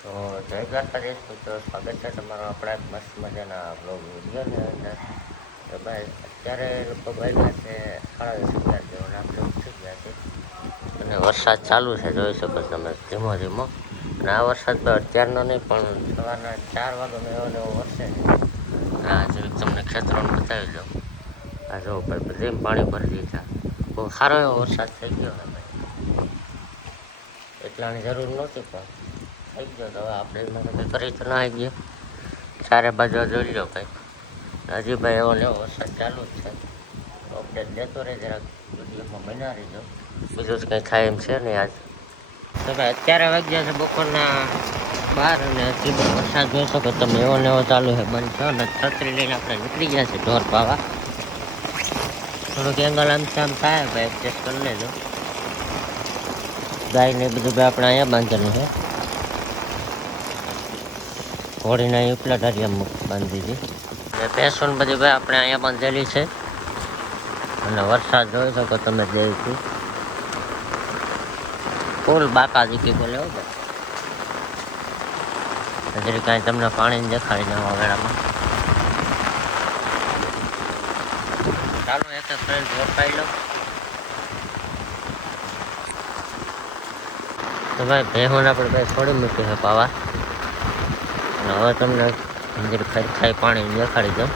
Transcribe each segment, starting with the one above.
તો જય દ્વારકાધીશ મિત્રો, સ્વાગત છે તમારો આપણા એક મસ્ત મજાના બ્લોગ વિડીયોની અંદર. તો ભાઈ અત્યારે લગભગ વાગ્યા છે 11:30 જેવો આપણે ઉઠી ગયા છે અને વરસાદ ચાલુ છે, જોઈ શકો તમે ધીમો ધીમો. અને આ વરસાદ તો અત્યારનો નહીં પણ સવારના 4 વાગ્યાનો એવો ને એવો વરસે છે. આ જેવી તમને ખેતરોને બતાવી દઉં. આ જો ભાઈ બધે પાણી ભરી દીધા, બહુ સારો એવો વરસાદ થઈ ગયો છે ભાઈ. એટલાની જરૂર નહોતી પણ થઈ ગયો. તો હવે આપણે એમાં કંઈ કરી તો ના ગયો. ચારે બાજુ જોઈ લો ભાઈ, હજી ભાઈ એવો ને એવો વરસાદ ચાલુ જ છે. અપડેટ દેતો રહે જરાક, વિડીયોમાં બના રહીજો. બીજું જ કંઈ થાય એમ છે નહીં આજ. તો ભાઈ અત્યારે વાગ્યા છે બપોરના 12 અને હજી પણ વરસાદ જોઈ શકો તમે એવો ને એવો ચાલુ છે. બંધ થયો ને છત્રી લઈને આપણે નીકળી ગયા છે ઢોર પાવા. થોડુંક એંગલ આમ આમ થાય ભાઈ, એડજસ્ટ કરી લેજો. ગાય ને બધું ભાઈ આપણે અહીંયા બાંધેલું છે. ઘોડીને અહીં ઉપલા ઢારિયા બાંધી દીધી. અને ભેંસોને બધી ભાઈ આપણે અહીંયા બાંધેલી છે. અને વરસાદ જોઈ શકો તમે દેવથી ફૂલ બાકા દીકી બોલે હો ભાઈ. હજી કાંઈ તમને પાણી દેખાડી દેવા વેળામાં. ચાલો એક ફ્રેન્ડ રોપાઈ લો. તો ભાઈ ભેહોને આપણે ભાઈ છોડી મૂકી છે પાવા. અને હવે તમને અંદર ખાઈ પાણી દેખાડી દઉં.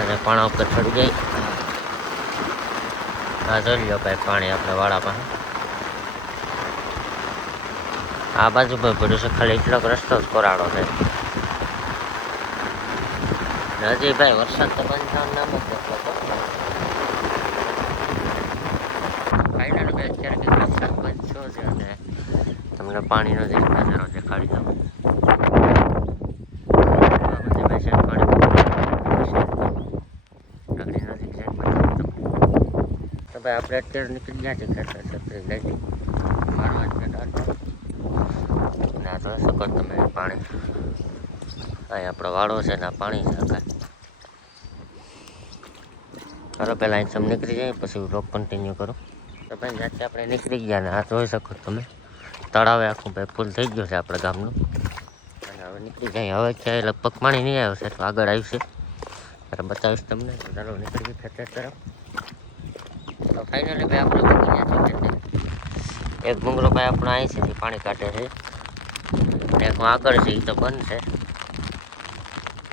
અને પાણા ઉપર ચડી જાય. હા જોઈ લો ભાઈ પાણી આપણે વાળા પાસે. આ બાજુ ભાઈ પડ્યું છે, ખાલી એટલો રસ્તો જ કોરાડો છે. હજી ભાઈ વરસાદ તો બંધ થવાનું નામ જ નથી. ફાઇનલ ભાઈ અત્યારે કંઈક વરસાદ બંધ થયો છે અને તમને પાણીનો જે નજારો દેખાડી દઉં. તો ભાઈ આપણે અત્યારે નીકળી ગયા છે ખેતર છત્રી લઈ મારવા જ ડાટો. ના જોઈ શકો તમે પાણી અહીં આપણો વાળો છે ને પાણી છે. ચાલો પહેલાં અહીં તમે નીકળી જાય પછી વ્લોગ કન્ટિન્યુ કરો. તો ભાઈ ત્યાંથી આપણે નીકળી ગયા ને આ જોઈ શકો તમે તળાવે આખું ભાઈ ફૂલ થઈ ગયું છે આપણા ગામનું. અને હવે નીકળી જાય. હવે ક્યાંય લગભગ પાણી નહીં આવ્યું છે તો આગળ આવ્યું છે ત્યારે બતાવીશ તમને. તો ચાલો નીકળી ગયું ખેતર તરફ. તો ફાઇનલી ભાઈ આપણે મૂકી ગયા છે ખેતર. એક ભૂંગળો ભાઈ આપણો અહીં છે પાણી કાઢે છે અને એક આગળ છે એ તો બંધ છે.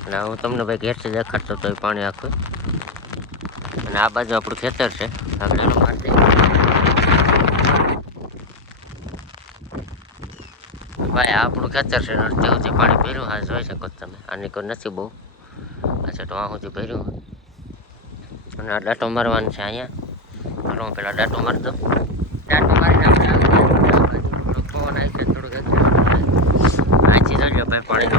અને હું તમને ભાઈ ઘેરથી દેખાડતો તો એ પાણી આખું. અને આ બાજુ આપણું ખેતર છે. આગળ મારતી ભાઈ આપણું ખેતર છે. અડધે સુધી પાણી ભર્યું. હા જોઈ શકો તમે. આની કોઈ નથી બહુ અચ્છા તો આ સુધી ભર્યું. અને આ ડાટો મારવાનું છે અહીંયા. ચાલો હું પેલા ડાટો મારી દઉં. ડાટો મારીને આપણે થોડુંક પવન આવી છે થોડુંક અહીંથી જોઈ લો ભાઈ પાણીનો